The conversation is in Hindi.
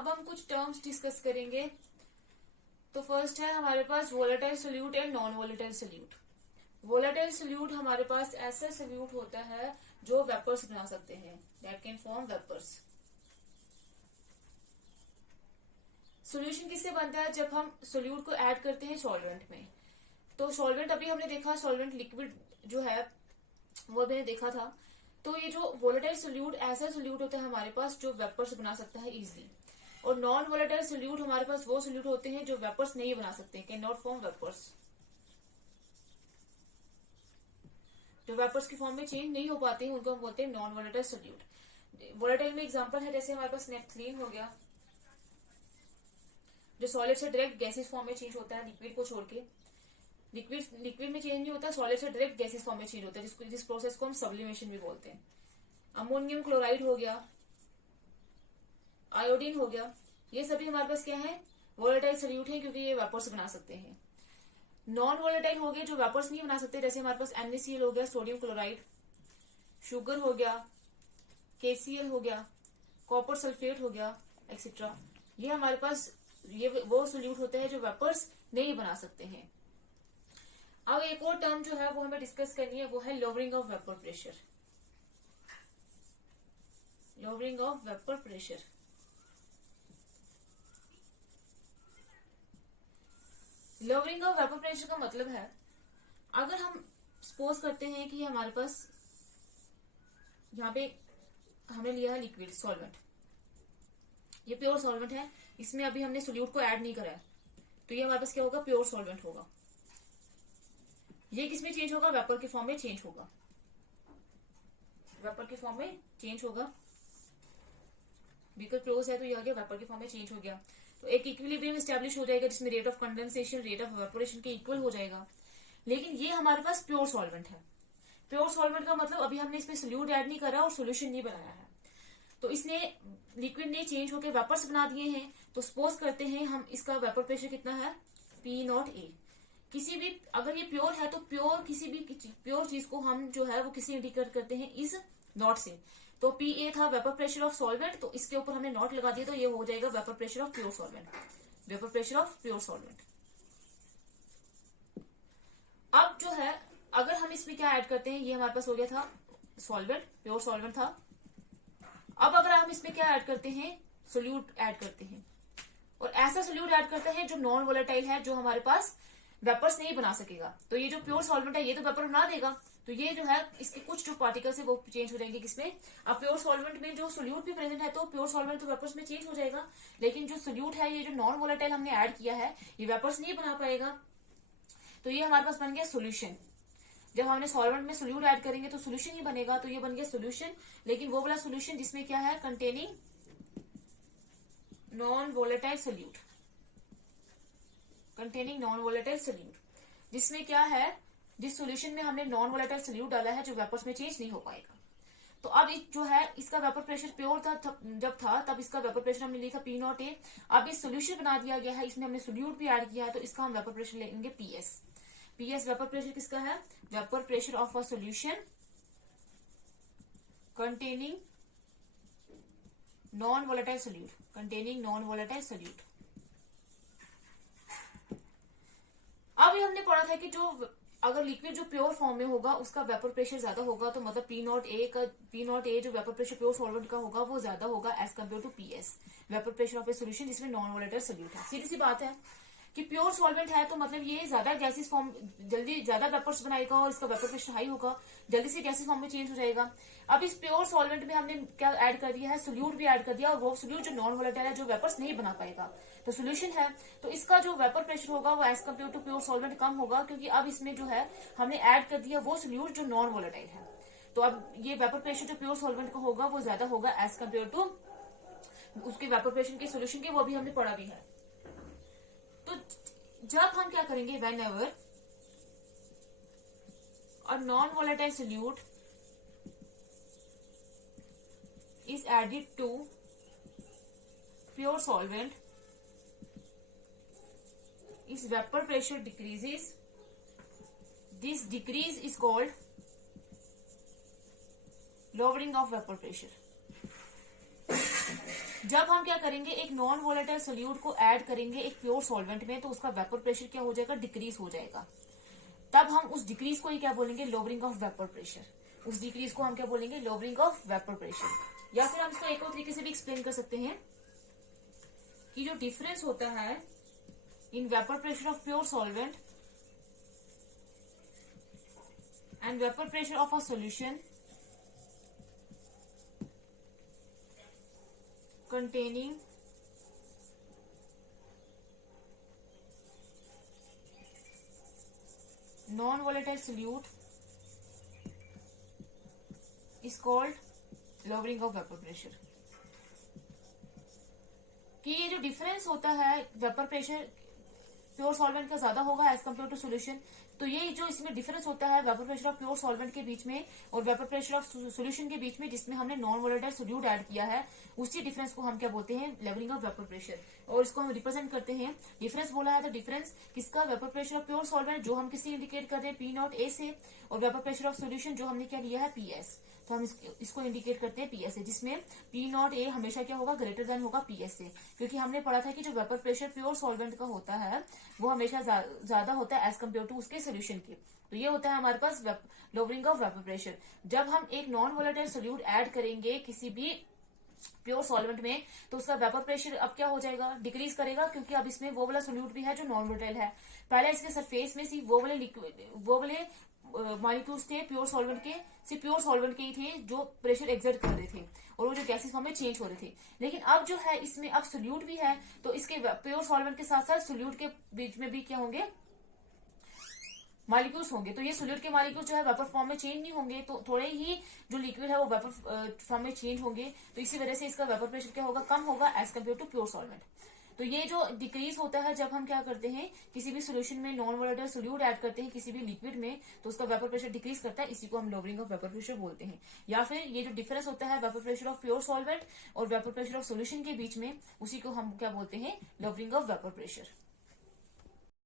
अब हम कुछ टर्म्स डिस्कस करेंगे। तो फर्स्ट है हमारे पास volatile solute and non volatile solute. Volatile solute हमारे पास ऐसा सोल्यूट होता है जो वेपर्स बना सकते हैं, that can form vapours. Solution किससे बनता है? जब हम सोल्यूट को ऐड करते हैं सॉल्वेंट में। तो सॉल्वेंट अभी हमने देखा, सॉल्वेंट लिक्विड जो है वो हमने देखा था। तो ये जो वोलेटाइल सोल्यूट ऐसा सोल्यूट होता है हमारे पास जो वेपर्स बना सकता है इजिली, और नॉन वोलेटाइल सोल्यूट हमारे पास वो सोल्यूट होते हैं जो वेपर्स नहीं बना सकते, कैन नॉट फॉर्म वेपर्स, जो वेपर्स की फॉर्म में चेंज नहीं हो पाते हैं, उनको हम बोलते हैं नॉन वोलेटाइल सोल्यूट। वोलेटाइल में एग्जांपल है जैसे हमारे पास नेफ्थलीन हो गया, जो सॉलिड से डायरेक्ट गैसेस फॉर्म में चेंज होता है लिक्विड को छोड़ के। लिक्विड में चेंज नहीं होता, सॉलिड से डायरेक्ट गैसेस फॉर्म में चेंज होता है, जिस प्रोसेस को हम सब्लिमेशन भी बोलते हैं। अमोनियम क्लोराइड हो गया, आयोडीन हो गया, ये सभी हमारे पास क्या है? वोलेटाइल सोल्यूट है, क्योंकि ये वेपर्स बना सकते हैं। नॉन वोलेटाइल हो गए जो वेपर्स नहीं बना सकते, जैसे हमारे पास NaCl हो गया, सोडियम क्लोराइड, शुगर हो गया, KCl हो गया, कॉपर सल्फेट हो गया, एक्सेट्रा। ये हमारे पास ये वो सोल्यूट होते हैं जो वेपर्स नहीं बना सकते हैं। अब एक और टर्म जो है वो हमें डिस्कस करनी है, वो है lowering of vapour pressure. Lowering of vapour pressure. Lowering of vapour pressure का मतलब है, अगर हम सपोज करते हैं कि हमारे पास यहाँ पे हमने लिया है लिक्विड सॉल्वेंट, ये प्योर सॉल्वेंट है, इसमें अभी हमने सोल्यूट को ऐड नहीं करा है, तो ये हमारे पास क्या होगा? प्योर सॉल्वेंट होगा। ये किसमें चेंज होगा? वेपर के फॉर्म में चेंज होगा, वेपर के फॉर्म में चेंज होगा। बीकर क्लोज है तो ये आ गया वेपर के फॉर्म में चेंज हो गया। तो एक इक्विलिब्रियम स्टैब्लिश हो जाएगा जिसमें rate of condensation rate of evaporation के इक्वल हो जाएगा। लेकिन ये हमारे पास प्योर सॉल्वेंट है। प्योर सॉल्वेंट का मतलब अभी हमने इसमें सोल्यूट ऐड नहीं करा और सोल्यूशन नहीं बनाया है, तो इसने लिक्विड ने चेंज होकर वेपर्स बना दिए हैं। तो सपोज करते हैं हम, इसका वेपर प्रेशर कितना है? P0A। किसी भी, अगर ये प्योर है तो प्योर किसी भी प्योर चीज को हम जो है वो किसी इंडिकेट करते हैं इस नॉट से। तो PA था वेपर प्रेशर ऑफ सॉल्वेंट, तो इसके ऊपर हमने नॉट लगा दिया, तो ये हो जाएगा vapour pressure of pure solvent, vapour pressure of pure solvent. अब जो है अगर हम इसमें क्या ऐड करते हैं, ये हमारे पास हो गया था सॉल्वेंट, प्योर सॉल्वेंट था। अब अगर हम इसमें क्या ऐड करते हैं? सोल्यूट ऐड करते हैं, और ऐसा सोल्यूट ऐड करते हैं जो नॉन वोलेटाइल है, जो हमारे पास वेपर्स नहीं बना सकेगा। तो ये जो प्योर सॉल्वेंट है ये तो वेपर बना देगा, तो ये जो है इसके कुछ जो पार्टिकल्स है वो चेंज हो जाएंगे किसमें? अब प्योर सॉल्वेंट में जो सोल्यूट भी प्रेजेंट है, तो प्योर सॉल्वेंट तो वेपर्स में चेंज हो जाएगा, लेकिन जो सोल्यूट है, ये जो नॉन वोलेटाइल हमने ऐड किया है, ये वेपर्स नहीं बना पाएगा। तो ये हमारे पास बन गया सोल्यूशन। जब हमने सॉल्वेंट में सोल्यूट ऐड करेंगे तो सोल्यूशन ही बनेगा, तो ये बन गया सोल्यूशन। लेकिन वो वाला सोल्यूशन जिसमें क्या है? Containing non volatile solute, containing non volatile solute, जिसमें क्या है? जिस सोल्यूशन में हमने नॉन वोलेटाइल सोल्यूट डाला है जो वेपर्स में चेंज नहीं हो पाएगा। तो अब जो है इसका वेपर प्रेशर प्योर था जब था, तब इसका वेपर प्रेशर हमने लिखा P0A। अब इस सोल्यूशन बना दिया गया है, इसमें हमने सोल्यूट भी ऐड किया है, तो इसका हम वेपर प्रेशर लेंगे PS। PS वेपर प्रेशर किसका है? Vapour pressure of a solution containing non volatile solute, containing non volatile solute. अब ये हमने पढ़ा था कि जो अगर लिक्विड जो प्योर फॉर्म में होगा उसका वेपर प्रेशर ज्यादा होगा, तो मतलब P0A जो वेपर प्रेशर प्योर सॉल्वेंट का होगा वो ज्यादा होगा as compare to PS, vapour pressure of a solution जिसमें नॉन वोलेटाइल सोल्यूट है। सीधी सी बात है कि प्योर सॉल्वेंट है तो मतलब ये ज्यादा गैसेस फॉर्म, जल्दी ज्यादा वेपर्स बनाएगा और इसका वेपर प्रेशर हाई होगा, जल्दी से गैसेस फॉर्म में चेंज हो जाएगा। अब इस प्योर सॉल्वेंट में हमने क्या ऐड कर दिया है? सोल्यूट भी ऐड कर दिया, और वो सोल्यूट जो नॉन वोलेटाइल है, जो वेपर्स नहीं बना पाएगा, तो सोल्यूशन है, तो इसका जो वेपर प्रेशर होगा वो as compare to pure solvent कम होगा, क्योंकि अब इसमें जो है हमने ऐड कर दिया वो सोल्यूट जो नॉन वोलेटाइल है। तो अब ये वेपर प्रेशर जो प्योर सॉल्वेंट का होगा वो ज्यादा होगा एज कम्पेयर टू उसके वेपर प्रेशर के सोल्यूशन के, वो भी हमने पढ़ा भी है। तो जब हम क्या करेंगे? When ever a non volatile solute is added to pure solvent, its vapor pressure decreases. This decrease is called lowering of vapor pressure. जब हम क्या करेंगे, एक नॉन वोलेटाइल सोल्यूट को ऐड करेंगे एक प्योर सॉल्वेंट में, तो उसका वेपर प्रेशर क्या हो जाएगा, डिक्रीज हो जाएगा। तब हम उस डिक्रीज को ही क्या बोलेंगे, लोअरिंग ऑफ वेपर प्रेशर। उस डिक्रीज को हम क्या बोलेंगे, लोअरिंग ऑफ वेपर प्रेशर। या फिर हम इसको एक और तरीके से भी एक्सप्लेन कर सकते हैं कि जो डिफरेंस होता है in vapour pressure of pure solvent and vapour pressure of a solution containing non-volatile solute is called lowering of vapor pressure। कि ये जो डिफरेंस होता है वेपर प्रेशर प्योर सॉल्वेंट का ज्यादा होगा एज कम्पेयर टू सोल्यूशन, तो ये जो इसमें डिफरेंस होता है vapour pressure of pure solvent के बीच में और वेपर प्रेशर ऑफ सोल्यूशन के बीच में, जिसमें हमने नॉन वोलेटाइल सोल्यूट ऐड किया है, उसी डिफरेंस को हम क्या बोलते हैं, लेवलिंग ऑफ वेपर प्रेशर। और इसको हम रिप्रेजेंट करते हैं, डिफरेंस बोला है तो डिफरेंस किसका, vapour pressure of pure solvent जो हम किससे इंडिकेट कर रहे हैं, पी नॉट ए से, और वेपर प्रेशर ऑफ सोल्यूशन जो हमने क्या लिया है, पी एस। तो हम इसको इंडिकेट करते हैं पी एस से, जिसमें पी नॉट ए हमेशा क्या होगा, ग्रेटर देन होगा पी एस से, क्योंकि हमने पढ़ा था कि जो वेपर प्रेशर प्योर सॉल्वेंट का होता है वो हमेशा ज्यादा होता है एज कम्पेयर टू उसके सोल्यूशन के। तो ये होता है हमारे पास लोअरिंग ऑफ वेपर प्रेशर। जब हम एक नॉन वोलेटाइल सोल्यूट ऐड करेंगे किसी भी प्योर सॉल्वेंट में, तो उसका वेपर प्रेशर अब क्या हो जाएगा, डिक्रीज करेगा, क्योंकि अब इसमें वो वाला सोल्यूट भी है जो नॉन वोलेटाइल है। पहले इसके सरफेस में सिर्फ वो वाले मॉलिक्यूल्स थे प्योर सॉल्वेंट के, सिर्फ प्योर सॉल्वेंट के ही थे जो प्रेशर एक्सर्ट कर रहे थे और वो जो गैसेस फॉर्म में चेंज हो रहे थे। लेकिन अब जो है इसमें अब सोल्यूट भी है, तो इसके प्योर सॉल्वेंट के साथ साथ सोल्यूट के बीच में भी क्या होंगे, मॉलिक्यूल्स होंगे। तो ये सोल्यूट के मॉलिक्यूल जो है वेपर फॉर्म में चेंज नहीं होंगे, तो थोड़े ही जो लिक्विड है वो वेपर फॉर्म में चेंज होंगे। तो इसी वजह से इसका वेपर प्रेशर क्या होगा, कम होगा as compare to pure solvent. तो ये जो डिक्रीज होता है जब हम क्या करते हैं, किसी भी सोल्यूशन में नॉन वोलेटाइल सोल्यूट ऐड करते हैं किसी भी लिक्विड में, तो उसका वेपर प्रेशर डिक्रीज करता है, इसी को हम लोअरिंग ऑफ वेपर प्रेशर बोलते हैं। या फिर ये जो डिफरेंस होता है vapour pressure of pure solvent और वेपर प्रेशर ऑफ सोल्यूशन के बीच में, उसी को हम क्या बोलते हैं, लोअरिंग ऑफ वेपर प्रेशर।